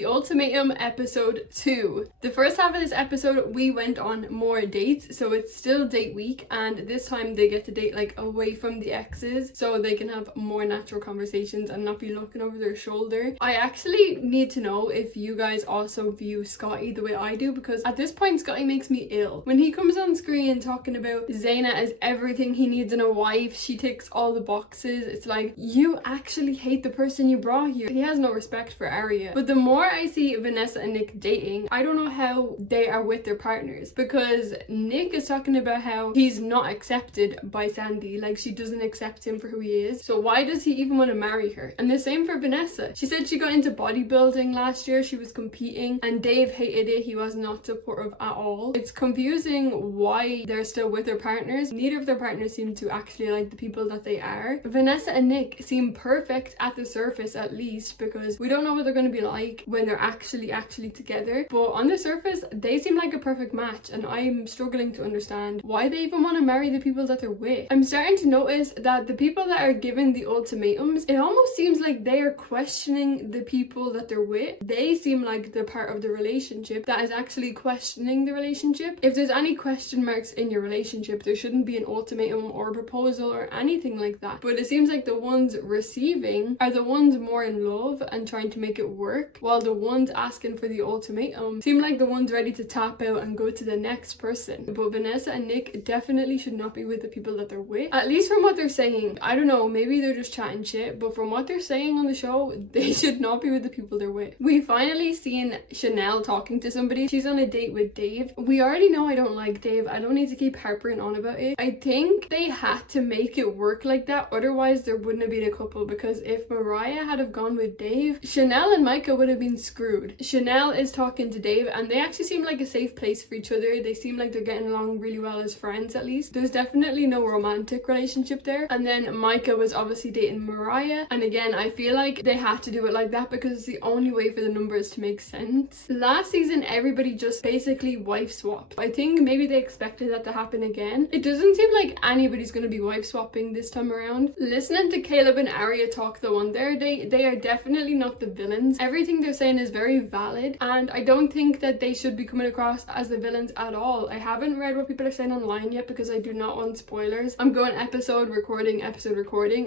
The Ultimatum episode 2. The first half of this episode we went on more dates, so it's still date week, and this time they get to date like away from the exes so they can have more natural conversations and not be looking over their shoulder. I actually need to know if you guys also view Scotty the way I do, because at this point Scotty makes me ill. When he comes on screen talking about Zaina as everything he needs in a wife, she ticks all the boxes, it's like, you actually hate the person you brought here. He has no respect for Arya. But the more I see Vanessa and Nick dating, I don't know how they are with their partners, because Nick is talking about how he's not accepted by Sandy, like she doesn't accept him for who he is, so why does he even want to marry her? And the same for Vanessa. She said she got into bodybuilding last year, she was competing, and Dave hated it. He was not supportive at all. It's confusing why they're still with their partners. Neither of their partners seem to actually like the people that they are. Vanessa and Nick seem perfect at the surface, at least, because we don't know what they're going to be like when they're actually together, but on the surface they seem like a perfect match, and I'm struggling to understand why they even want to marry the people that they're with. I'm starting to notice that the people that are given the ultimatums, it almost seems like they are questioning the people that they're with. They seem like the part of the relationship that is actually questioning the relationship. If there's any question marks in your relationship, there shouldn't be an ultimatum or a proposal or anything like that, but it seems like the ones receiving are the ones more in love and trying to make it work, while the ones asking for the ultimatum seem like the ones ready to tap out and go to the next person. But Vanessa and Nick definitely should not be with the people that they're with, at least from what they're saying. I don't know, maybe they're just chatting shit, but from what they're saying on the show, they should not be with the people they're with. We finally seen Chanel talking to somebody. She's on a date with Dave. We already know I don't like Dave. I don't need to keep harping on about it. I think they had to make it work like that, otherwise there wouldn't have been a couple, because if Mariah had have gone with Dave, Chanel and Micah would have been screwed. Chanel is talking to Dave, and they actually seem like a safe place for each other. They seem like they're getting along really well as friends, at least. There's definitely no romantic relationship there. And then Micah was obviously dating Mariah, and again, I feel like they had to do it like that because it's the only way for the numbers to make sense. Last season, everybody just basically wife swapped. I think maybe they expected that to happen again. It doesn't seem like anybody's going to be wife swapping this time around. Listening to Caleb and Arya talk though on their date, they are definitely not the villains. Everything they're saying is very valid, and I don't think that they should be coming across as the villains at all. I haven't read what people are saying online yet because I do not want spoilers. I'm going episode recording,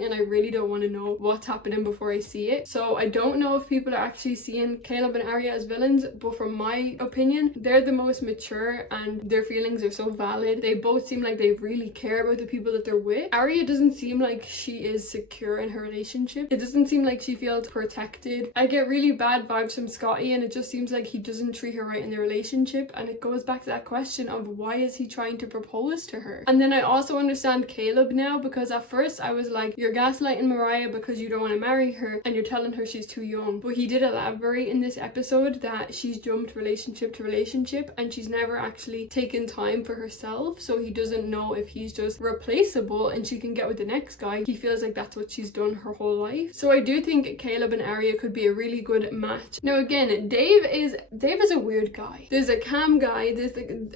and I really don't want to know what's happening before I see it. So I don't know if people are actually seeing Caleb and Arya as villains, but from my opinion, they're the most mature and their feelings are so valid. They both seem like they really care about the people that they're with. Arya doesn't seem like she is secure in her relationship. It doesn't seem like she feels protected. I get really bad vibes from Scotty, and it just seems like he doesn't treat her right in the relationship, and it goes back to that question of why is he trying to propose to her. And then I also understand Caleb now, because at first I was like, you're gaslighting Mariah because you don't want to marry her and you're telling her she's too young, but he did elaborate in this episode that she's jumped relationship to relationship and she's never actually taken time for herself, so he doesn't know if he's just replaceable and she can get with the next guy. He feels like that's what she's done her whole life. So I do think Caleb and Arya could be a really good match. Now again, Dave is a weird guy. There's a calm guy,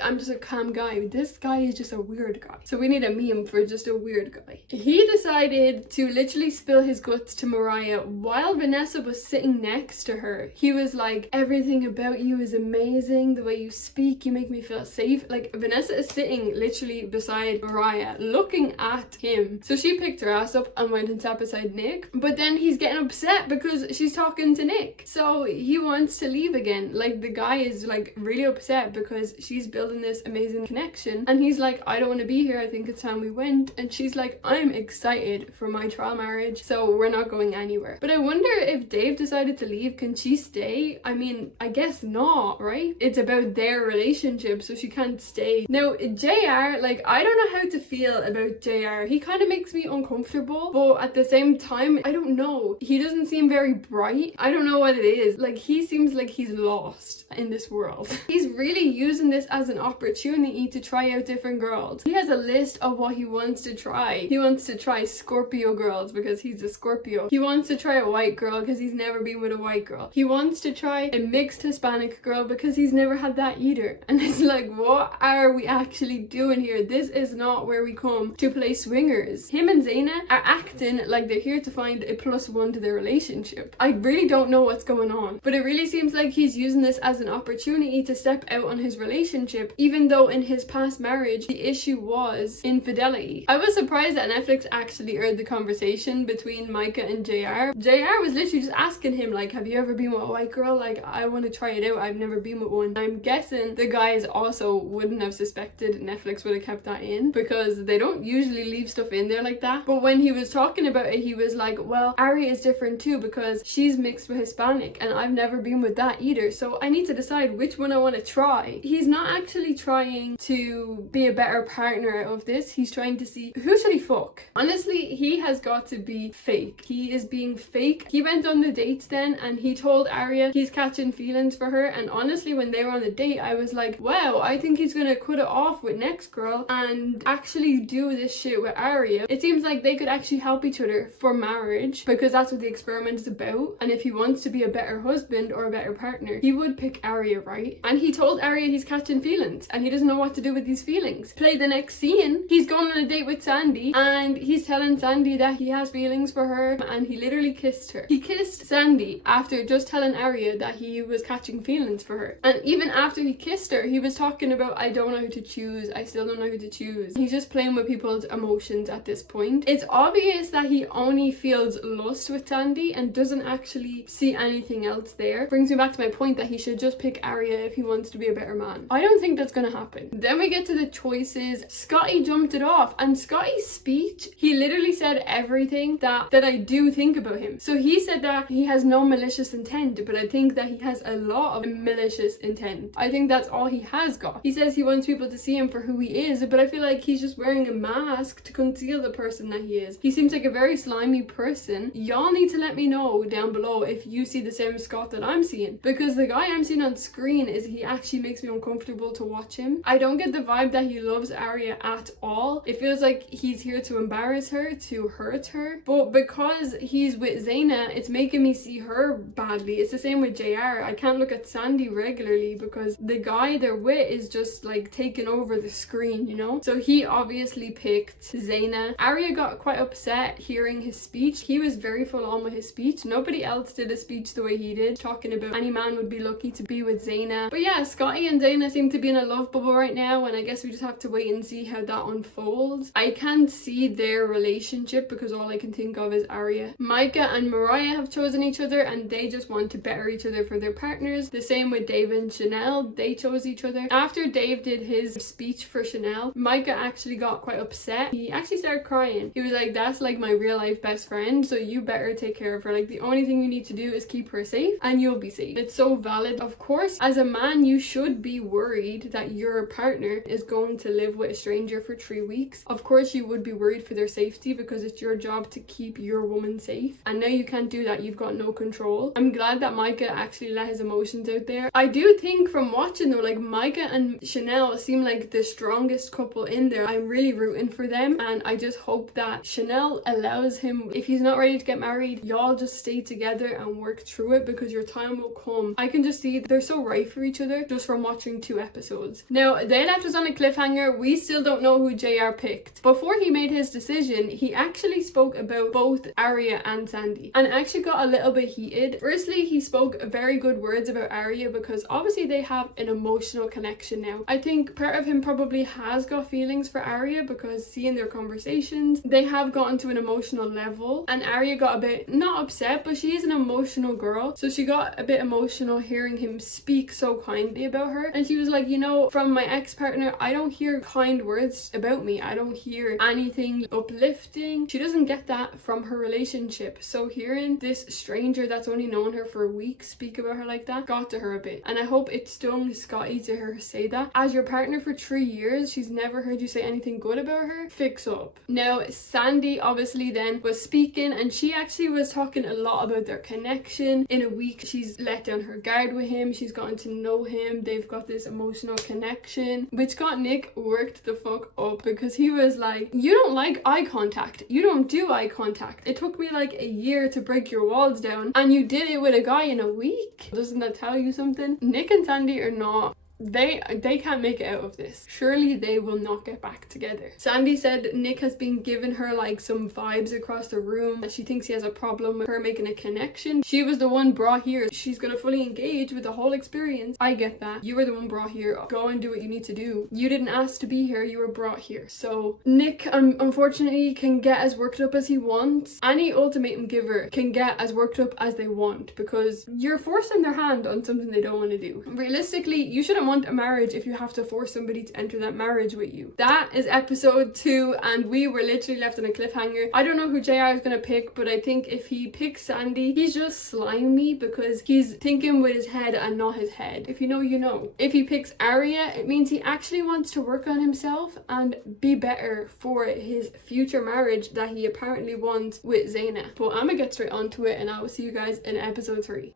I'm just a calm guy. This guy is just a weird guy. So we need a meme for just a weird guy. He decided to literally spill his guts to Mariah while Vanessa was sitting next to her. He was like, everything about you is amazing, the way you speak, you make me feel safe. Like, Vanessa is sitting literally beside Mariah looking at him. So she picked her ass up and went and sat beside Nick, but then he's getting upset because she's talking to Nick, so he wants to leave again. Like, the guy is like really upset because she's building this amazing connection, and he's like, I don't want to be here, I think it's time we went. And she's like, I'm excited for my trial marriage, so we're not going anywhere. But I wonder if Dave decided to leave, can she stay? I mean, I guess not, right? It's about their relationship, so she can't stay. Now JR, like, I don't know how to feel about JR. He kind of makes me uncomfortable, but at the same time, I don't know, he doesn't seem very bright. I don't know what it is. Like, he seems like he's lost in this world. He's really using this as an opportunity to try out different girls. He has a list of what he wants to try. He wants to try Scorpio girls because he's a Scorpio. He wants to try a white girl because he's never been with a white girl. He wants to try a mixed Hispanic girl because he's never had that either. And it's like, what are we actually doing here? This is not where we come to play swingers. Him and Zaina are acting like they're here to find a +1 to their relationship. I really don't know what's going on. on. But it really seems like he's using this as an opportunity to step out on his relationship, even though in his past marriage the issue was infidelity. I was surprised that Netflix actually heard the conversation between Micah and JR. JR was literally just asking him, like, have you ever been with a white girl? Like, I want to try it out. I've never been with one. I'm guessing the guys also wouldn't have suspected Netflix would have kept that in, because they don't usually leave stuff in there like that. But when he was talking about it, he was like, well, Aria is different too because she's mixed with Hispanic and I've never been with that either, so I need to decide which one I want to try. He's not actually trying to be a better partner out of this. He's trying to see who should he fuck. Honestly, he has got to be fake. He is being fake. He went on the dates then and he told Aria he's catching feelings for her, and honestly when they were on the date I was like, wow, I think he's gonna cut it off with next girl and actually do this shit with Aria. It seems like they could actually help each other for marriage, because that's what the experiment is about. And if he wants to be a better husband or a better partner, he would pick Aria, right? And he told Aria he's catching feelings and he doesn't know what to do with these feelings. Play the next scene. He's going on a date with Sandy and he's telling Sandy that he has feelings for her, and he literally kissed her. He kissed Sandy after just telling Aria that he was catching feelings for her. And even after he kissed her, he was talking about, I don't know who to choose. I still don't know who to choose. He's just playing with people's emotions at this point. It's obvious that he only feels lust with Sandy and doesn't actually see anything else there. Brings me back to my point that he should just pick Aria if he wants to be a better man. I don't think that's gonna happen. Then we get to the choices. Scotty jumped it off, and Scotty's speech, he literally said everything that I do think about him. So he said that he has no malicious intent, but I think that he has a lot of malicious intent. I think that's all he has got. He says he wants people to see him for who he is, but I feel like he's just wearing a mask to conceal the person that he is. He seems like a very slimy person. Y'all need to let me know down below if you see the same Scott that I'm seeing, because the guy I'm seeing on screen he actually makes me uncomfortable to watch him. I don't get the vibe that he loves Aria at all. It feels like he's here to embarrass her, to hurt her, but because he's with Zaina, it's making me see her badly. It's the same with JR. I can't look at Sandy regularly because the guy they're with is just like taking over the screen, you know? So he obviously picked Zaina. Aria got quite upset hearing his speech. He was very full on with his speech. Nobody else did a speech the way he did, talking about any man would be lucky to be with Zaina. But yeah, Scotty and Zaina seem to be in a love bubble right now, and I guess we just have to wait and see how that unfolds. I can't see their relationship because all I can think of is Aria. Micah and Mariah have chosen each other and they just want to better each other for their partners. The same with Dave and Chanel. They chose each other. After Dave did his speech for Chanel, Micah actually got quite upset. He actually started crying. He was like, that's like my real life best friend, so you better take care of her. Like, the only thing you need to do is keep her safe and you'll be safe. It's so valid. Of course, as a man, you should be worried that your partner is going to live with a stranger for 3 weeks. Of course, you would be worried for their safety because it's your job to keep your woman safe. And now you can't do that. You've got no control. I'm glad that Micah actually let his emotions out there. I do think from watching though, like, Micah and Chanel seem like the strongest couple in there. I'm really rooting for them, and I just hope that Chanel allows him, if he's not ready to get married, y'all just stay together and work through it because your time will come. I can just see they're so right for each other just from watching 2 episodes. Now, they left us on a cliffhanger. We still don't know who JR picked. Before he made his decision, he actually spoke about both Aria and Sandy and actually got a little bit heated. Firstly, he spoke very good words about Aria because obviously they have an emotional connection now. I think part of him probably has got feelings for Aria because seeing their conversations, they have gotten to an emotional level, and Aria got a bit, not upset, but she is an emotional girl, so she got a bit emotional hearing him speak so kindly about her. And she was like, you know, from my ex-partner, I don't hear kind words about me. I don't hear anything uplifting. She doesn't get that from her relationship. So hearing this stranger that's only known her for a week speak about her like that got to her a bit. And I hope it stung Scotty to hear her say that. As your partner for 3 years, she's never heard you say anything good about her. Fix up. Now, Sandy obviously then was speaking, and she actually was talking a lot about their connection. In a week, she's let down her guard with him. She's gotten to know him. They've got this emotional connection, which got Nick worked the fuck up because he was like, you don't like eye contact. You don't do eye contact. It took me like a year to break your walls down, and you did it with a guy in a week. Doesn't that tell you something? Nick and Sandy are not they can't make it out of this. Surely they will not get back together. Sandy said Nick has been giving her like some vibes across the room. She thinks he has a problem with her making a connection. She was the one brought here. She's gonna fully engage with the whole experience. I get that. You were the one brought here. Go and do what you need to do. You didn't ask to be here. You were brought here. So Nick, unfortunately, can get as worked up as he wants. Any ultimatum giver can get as worked up as they want, because you're forcing their hand on something they don't want to do. Realistically, you shouldn't want a marriage if you have to force somebody to enter that marriage with you. That is episode 2, and we were literally left on a cliffhanger. I don't know who JR is gonna pick, but I think if he picks Sandy, he's just slimy because he's thinking with his head and not his head. If you know, you know. If he picks Arya, it means he actually wants to work on himself and be better for his future marriage that he apparently wants with Zaina. But I'm gonna get straight onto it, and I will see you guys in episode 3.